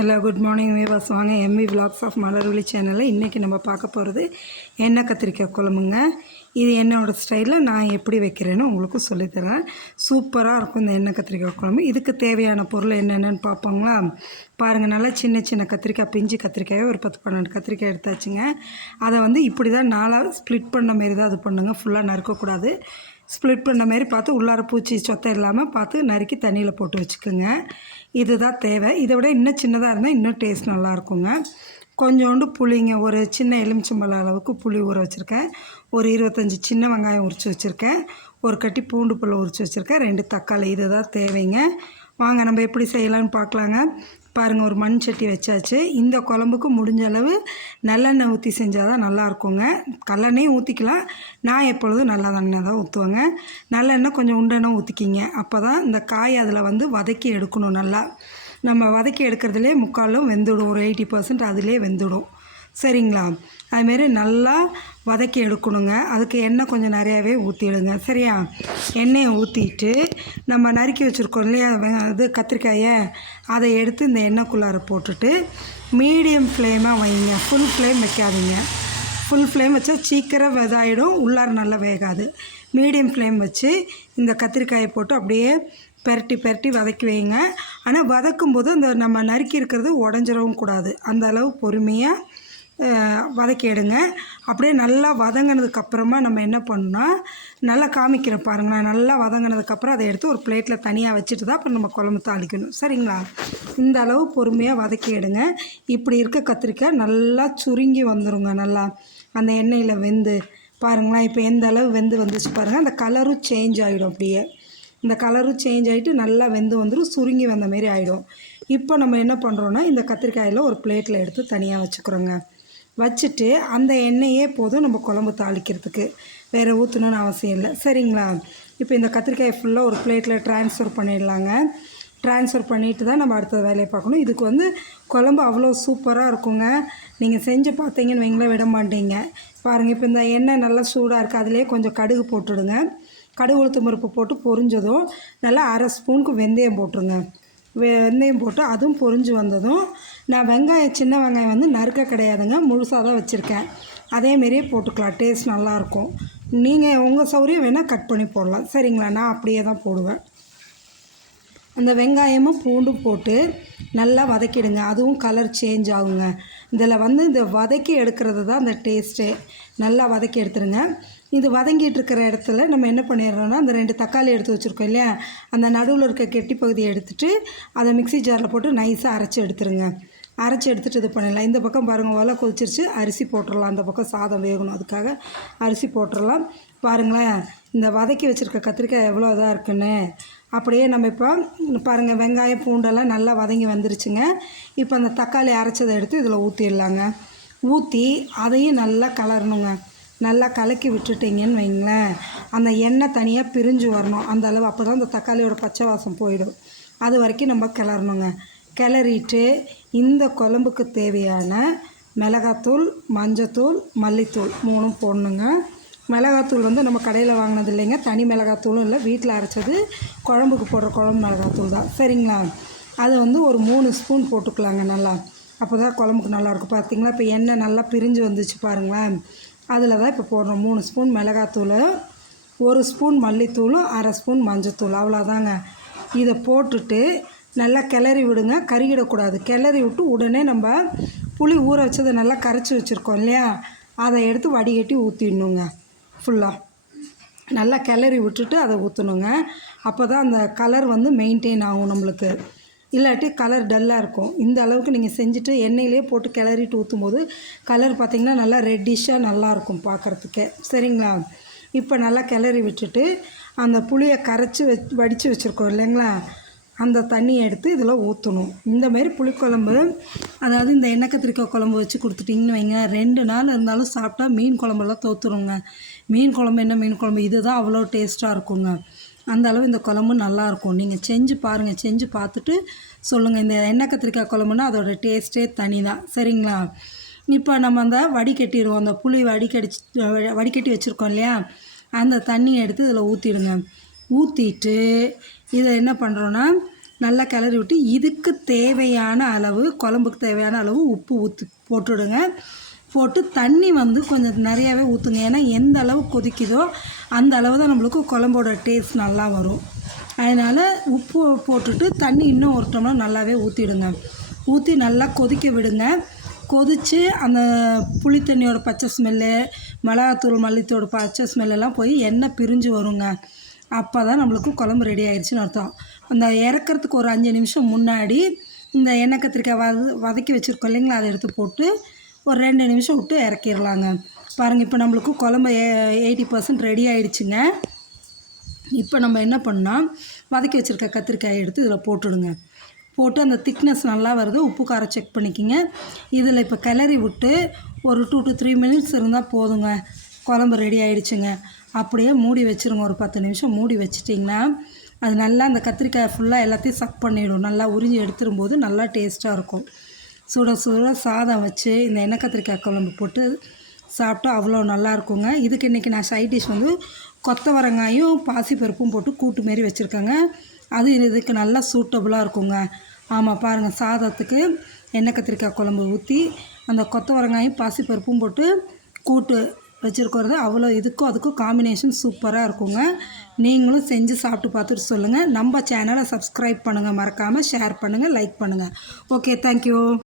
Hello good morning viewers. வாங்க MV vlogs of Malarvizhi சேனலில் இன்றைக்கி நம்ம பார்க்க போகிறது எண்ணெய் கத்திரிக்காய் குழம்புங்க. இது என்னோடய ஸ்டைலில் நான் எப்படி வைக்கிறேன்னு உங்களுக்கு சொல்லித்தரேன். சூப்பராக இருக்கும் இந்த எண்ணெய் கத்திரிக்காய் குழம்பு. இதுக்கு தேவையான பொருள் என்னென்னு பார்ப்போங்களா? பாருங்கள், நல்லா சின்ன சின்ன கத்திரிக்காய், பிஞ்சு கத்திரிக்காயை ஒரு 10-12 கத்திரிக்காய் எடுத்தாச்சுங்க. அதை இப்படி தான் 4 ஸ்ப்ளிட் பண்ண மாரி தான் அது பண்ணுங்க. ஃபுல்லாக நறுக்கக்கூடாது. ஸ்ப்ளிட் பண்ண மாரி பார்த்து உள்ளார பூச்சி சொத்தை இல்லாமல் பார்த்து நறுக்கி தண்ணியில் போட்டு வச்சுக்கோங்க. இதுதான் தேவை. இதை விட இன்னும் சின்னதாக இருந்தால் இன்னும் டேஸ்ட் நல்லாயிருக்குங்க. கொஞ்சோண்டு புளிங்க, ஒரு சின்ன எலுமிச்சம்பழம் அளவுக்கு புளி ஊற வச்சுருக்கேன். ஒரு 25 சின்ன வெங்காயம் உரித்து வச்சுருக்கேன். ஒரு கட்டி பூண்டு பல் உரித்து வச்சுருக்கேன். 2 தக்காளி. இதுதான் தேவைங்க. வாங்க நம்ம எப்படி செய்யலான்னு பார்க்கலாங்க. பாருங்கள், ஒரு மண் சட்டி வச்சாச்சு. இந்த குழம்புக்கு முடிஞ்ச அளவு நல்லெண்ணெய் ஊற்றி செஞ்சால் தான் நல்லாயிருக்குங்க. கல்லெண்ணெயும் ஊற்றிக்கலாம். நான் எப்பொழுதும் நல்லெண்ணெய் தான் ஊற்றுவேங்க. நல்லெண்ணெய் கொஞ்சம் உண்டெண்ணெய் ஊற்றிக்கிங்க. அப்போ தான் இந்த காய் அதில் வதக்கி எடுக்கணும். நல்லா நம்ம வதக்கி எடுக்கிறதுலே முக்காலும் வெந்துடும். ஒரு 80% அதிலே வெந்துடும். சரிங்களா? அதுமாரி நல்லா வதக்கி எடுக்கணுங்க. அதுக்கு எண்ணெய் கொஞ்சம் நிறையாவே ஊற்றிடுங்க. சரியா? எண்ணெயை ஊற்றிட்டு நம்ம நறுக்கி வச்சுருக்கோம் இல்லையா அது கத்திரிக்காயை, அதை எடுத்து இந்த எண்ணெய்க்குள்ளார போட்டுட்டு மீடியம் ஃப்ளேமாக வைங்க. ஃபுல் ஃப்ளேம் வைக்காதீங்க. ஃபுல் ஃப்ளேம் வச்சா சீக்கிரம் இதாகிடும், உள்ளார நல்லா வேகாது. மீடியம் ஃப்ளேம் வச்சு இந்த கத்திரிக்காயை போட்டு அப்படியே பெரட்டி வதக்கி வைங்க. ஆனால் வதக்கும்போது இந்த நம்ம நறுக்கி இருக்கிறது உடஞ்சிடவும் கூடாது. அந்த அளவு பொறுமையாக வதக்கி எடுங்க. அப்படியே நல்லா வதங்கினதுக்கப்புறமா நம்ம என்ன பண்ணணும்னா, நல்லா காமிக்கிறேன் பாருங்களேன். நல்லா வதங்கினதுக்கப்புறம் அதை எடுத்து ஒரு பிளேட்டில் தனியாக வச்சுட்டு தான் அப்புறம் நம்ம குழம்பு தாளிக்கணும். சரிங்களா? இந்த அளவு பொறுமையாக வதக்கி எடுங்க. இப்படி இருக்க கத்திரிக்காய் நல்லா சுருங்கி வந்துடுங்க. நல்லா அந்த எண்ணெயில் வெந்து பாருங்களேன். இப்போ எந்த அளவு வெந்து வந்துச்சு பாருங்கள். அந்த கலரும் சேஞ்ச் ஆகிடும். அப்படியே இந்த கலரும் சேஞ்ச் ஆகிட்டு நல்லா வெந்து வந்துடும். சுருங்கி வந்த மாரி ஆகிடும். இப்போ நம்ம என்ன பண்ணுறோன்னா, இந்த கத்திரிக்காயில் ஒரு பிளேட்டில் எடுத்து தனியாக வச்சுக்கிறோங்க. வச்சுட்டு அந்த எண்ணெயே போதும் நம்ம குழம்பு தாளிக்கிறதுக்கு. வேறு ஊற்றணுன்னு அவசியம் இல்லை. சரிங்களா? இப்போ இந்த கத்திரிக்காயை ஃபுல்லாக ஒரு பிளேட்டில் ட்ரான்ஸ்ஃபர் பண்ணிடலாங்க. ட்ரான்ஸ்ஃபர் பண்ணிவிட்டு தான் நம்ம அடுத்த வேலையை பார்க்கணும். இதுக்கு குழம்பு அவ்வளோ சூப்பராக இருக்குங்க. நீங்கள் செஞ்சு பார்த்தீங்கன்னு வைங்களேன், விட மாட்டீங்க. பாருங்கள், இப்போ இந்த எண்ணெய் நல்லா சூடாக இருக்குது. அதிலே கொஞ்சம் கடுகு போட்டுடுங்க. கடுகு உளுத்தம் பருப்பு போட்டு பொரிஞ்சதும் நல்லா 1/2 ஸ்பூனுக்கு வெந்தயம் போட்டுருங்க. வெந்தயம் போட்டு அதுவும் பொரிஞ்சு வந்ததும் நான் வெங்காயம், சின்ன வெங்காயம் நறுக்க கிடையாதுங்க, முழுசாக தான் வச்சுருக்கேன். அதேமாரியே போட்டுக்கலாம். டேஸ்ட் நல்லாயிருக்கும். நீங்கள் உங்கள் சௌகரியம் வேணால் கட் பண்ணி போடலாம். சரிங்களா? நான் அப்படியே தான் போடுவேன். அந்த வெங்காயமும் பூண்டும் போட்டு நல்லா வதக்கிடுங்க. அதுவும் கலர் சேஞ்ச் ஆகுங்க. இதில் இந்த வதக்கி எடுக்கிறது தான் அந்த டேஸ்ட்டே. நல்லா வதக்கி எடுத்துருங்க. இது வதங்கிட்டு இருக்கிற இடத்துல நம்ம என்ன பண்ணிடுறோன்னா, அந்த 2 தக்காளி எடுத்து வச்சுருக்கோம் இல்லையா, அந்த நடுவில் இருக்க கெட்டி பகுதியை எடுத்துகிட்டு அதை மிக்ஸி ஜாரில் போட்டு நைஸாக அரைச்சி எடுத்துருங்க. அரைச்சி எடுத்துகிட்டு இது பண்ணிடலாம். இந்த பக்கம் பாருங்கள், ஒலை கொதிச்சிருச்சு. அரிசி போட்டுடலாம். அந்த பக்கம் சாதம் வேகணும், அதுக்காக அரிசி போட்டுடலாம். பாருங்களேன், இந்த வதக்கி வச்சுருக்க கத்திரிக்காய் எவ்வளோ இதாக இருக்குன்னு. அப்படியே நம்ம இப்போ பாருங்கள், வெங்காயம் பூண்டெல்லாம் நல்லா வதங்கி வந்துருச்சுங்க. இப்போ அந்த தக்காளி அரைச்சதை எடுத்து இதில் ஊற்றிடலாங்க. ஊற்றி அதையும் நல்லா கலரணுங்க. நல்லா கலக்கி விட்டுட்டிங்கன்னு வைங்களேன், அந்த எண்ணெய் தனியாக பிரிஞ்சு வரணும். அந்த அளவு. அப்போ தான் அந்த தக்காளியோட பச்சை வாசம் போயிடும். அது வரைக்கும் நம்ம கிளறணுங்க. கிளறிட்டு இந்த குழம்புக்கு தேவையான மிளகாத்தூள், மஞ்சத்தூள், மல்லித்தூள் 3 போடணுங்க. மிளகாத்தூள் நம்ம கடையில் வாங்கினது இல்லைங்க. தனி மிளகாத்தூளும் இல்லை, வீட்டில் அரைச்சது. குழம்புக்கு போடுற குழம்பு மிளகாத்தூள் தான். சரிங்களா? அது ஒரு 3 ஸ்பூன் போட்டுக்கலாங்க. நல்லா அப்போ தான் குழம்புக்கு நல்லாயிருக்கும். பார்த்திங்களா? இப்போ எண்ணெய் நல்லா பிரிஞ்சு வந்துச்சு பாருங்களேன். அதில் தான் இப்போ போடுறோம். 3 ஸ்பூன் மிளகாத்தூள், 1 ஸ்பூன் மல்லித்தூளும், 1/2 ஸ்பூன் மஞ்சத்தூள். அவ்வளோதாங்க. இதை போட்டுட்டு நல்லா கிளறி விடுங்க. கருகிடக்கூடாது. கிளறி விட்டு உடனே நம்ம புளி ஊற வச்சதை நல்லா கரைச்சி வச்சுருக்கோம் இல்லையா, அதை எடுத்து வடிகட்டி ஊற்றிடணுங்க. ஃபுல்லாக நல்லா கிளறி விட்டுட்டு அதை ஊற்றணுங்க. அப்போ தான் அந்த கலர் மெயின்டைன் ஆகும் நம்மளுக்கு. இல்லாட்டி கலர் டல்லாக இருக்கும். இந்த அளவுக்கு நீங்கள் செஞ்சுட்டு எண்ணெயிலே போட்டு கிளறிட்டு ஊற்றும்போது கலர் பார்த்திங்கன்னா நல்லா ரெட்டிஷாக நல்லாயிருக்கும் பார்க்குறதுக்கே. சரிங்களா? இப்போ நல்லா கிளறி விட்டுட்டு அந்த புளியை கரைச்சி வடித்து வச்சுருக்கோம் இல்லைங்களா, அந்த தண்ணியை எடுத்து இதில் ஊற்றணும். இந்தமாரி புளிக்குழம்பு, அதாவது இந்த எண்ணெய் கத்திரிக்காய் குழம்பு வச்சு கொடுத்துட்டிங்கன்னு வைங்க, 2 நாள் இருந்தாலும் சாப்பிட்டா மீன் குழம்பெல்லாம் தோற்றுருங்க. மீன் குழம்பு என்ன மீன் குழம்பு, இதுதான் அவ்வளோ டேஸ்ட்டாக இருக்குங்க. அந்த அளவு இந்த குழம்பு நல்லாயிருக்கும். நீங்கள் செஞ்சு பாருங்கள். செஞ்சு பார்த்துட்டு சொல்லுங்கள். இந்த எண்ணெய் கத்திரிக்காய் குழம்புனா அதோடய டேஸ்ட்டே தனி தான். சரிங்களா? இப்போ நம்ம அந்த வடிகட்டிடுவோம். அந்த புளி வடிகட்டி வச்சுருக்கோம் இல்லையா, அந்த தண்ணியை எடுத்து இதில் ஊற்றிடுங்க. ஊற்றிட்டு இதை என்ன பண்ணுறோன்னா, நல்லா கிளறி விட்டு இதுக்கு தேவையான அளவு, குழம்புக்கு தேவையான அளவு உப்பு போட்டுவிடுங்க. போட்டு தண்ணி வந்து கொஞ்சம் நிறையாவே ஊற்றுங்க. ஏன்னா எந்த அளவு கொதிக்குதோ அந்த அளவு தான் நம்மளுக்கு குழம்போட டேஸ்ட் நல்லா வரும். அதனால் உப்பு போட்டுட்டு தண்ணி இன்னும் ஒரு டம்ளர் நல்லாவே ஊற்றிடுங்க. ஊற்றி நல்லா கொதிக்க விடுங்க. கொதித்து அந்த புளி தண்ணியோட பச்சை ஸ்மெல்லு, மிளகாத்தூள் மல்லித்தூள் பச்சை ஸ்மெல்லாம் போய் எண்ணெய் பிரிஞ்சு வருங்க. அப்போ தான் நம்மளுக்கு குழம்பு ரெடி ஆயிடுச்சுன்னு அர்த்தம். அந்த இறக்கிறதுக்கு ஒரு 5 நிமிஷம் முன்னாடி இந்த எண்ணெய் கத்திரிக்காய் வதக்கி வச்சுருக்கோம் இல்லைங்களா, அதை எடுத்து போட்டு ஒரு 2 நிமிஷம் விட்டு இறக்கிடலாங்க. பாருங்கள், இப்போ நம்மளுக்கு குழம்பு 80% ரெடி ஆகிடுச்சுங்க. இப்போ நம்ம என்ன பண்ணால் வதக்கி வச்சுருக்க கத்திரிக்காயை எடுத்து இதில் போட்டுடுங்க. போட்டு அந்த திக்னஸ் நல்லா வருது, உப்பு காரம் செக் பண்ணிக்கிங்க. இதில் இப்போ கிளறி விட்டு ஒரு 2 to 3 மினிட்ஸ் இருந்தால் போதுங்க, குழம்பு ரெடி ஆகிடுச்சுங்க. அப்படியே மூடி வச்சுருங்க. ஒரு 10 நிமிஷம் மூடி வச்சிட்டிங்கன்னா அது நல்லா அந்த கத்திரிக்காய் ஃபுல்லாக எல்லாத்தையும் சக் பண்ணிவிடும். நல்லா உறிஞ்சி எடுத்துரும்போது நல்லா டேஸ்ட்டாக இருக்கும். சுட சுட சாதம் வச்சு இந்த எண்ணெய் கத்திரிக்காய் குழம்பு போட்டு சாப்பிட்டா அவ்வளோ நல்லா இருக்குங்க. இதுக்கு இன்றைக்கி நான் சைட் டிஷ் வந்து கொத்தவரங்காயும் பாசிப்பருப்பும் போட்டு கூட்டு மாரி வச்சுருக்கேங்க. அது இதுக்கு நல்லா சூட்டபுளாக இருக்குங்க. ஆமாம், பாருங்கள், சாதத்துக்கு எண்ணெய் கத்திரிக்காய் குழம்பு ஊற்றி அந்த கொத்தவரங்காயும் பாசிப்பருப்பும் போட்டு கூட்டு வச்சுருக்கிறது அவ்வளோ இதுக்கும் அதுக்கும் காம்பினேஷன் சூப்பராக இருக்குங்க. நீங்களும் செஞ்சு சாப்பிட்டு பார்த்துட்டு சொல்லுங்கள். நம்ம சேனலை சப்ஸ்கிரைப் பண்ணுங்கள், மறக்காமல் ஷேர் பண்ணுங்கள், லைக் பண்ணுங்கள். Okay, thank you.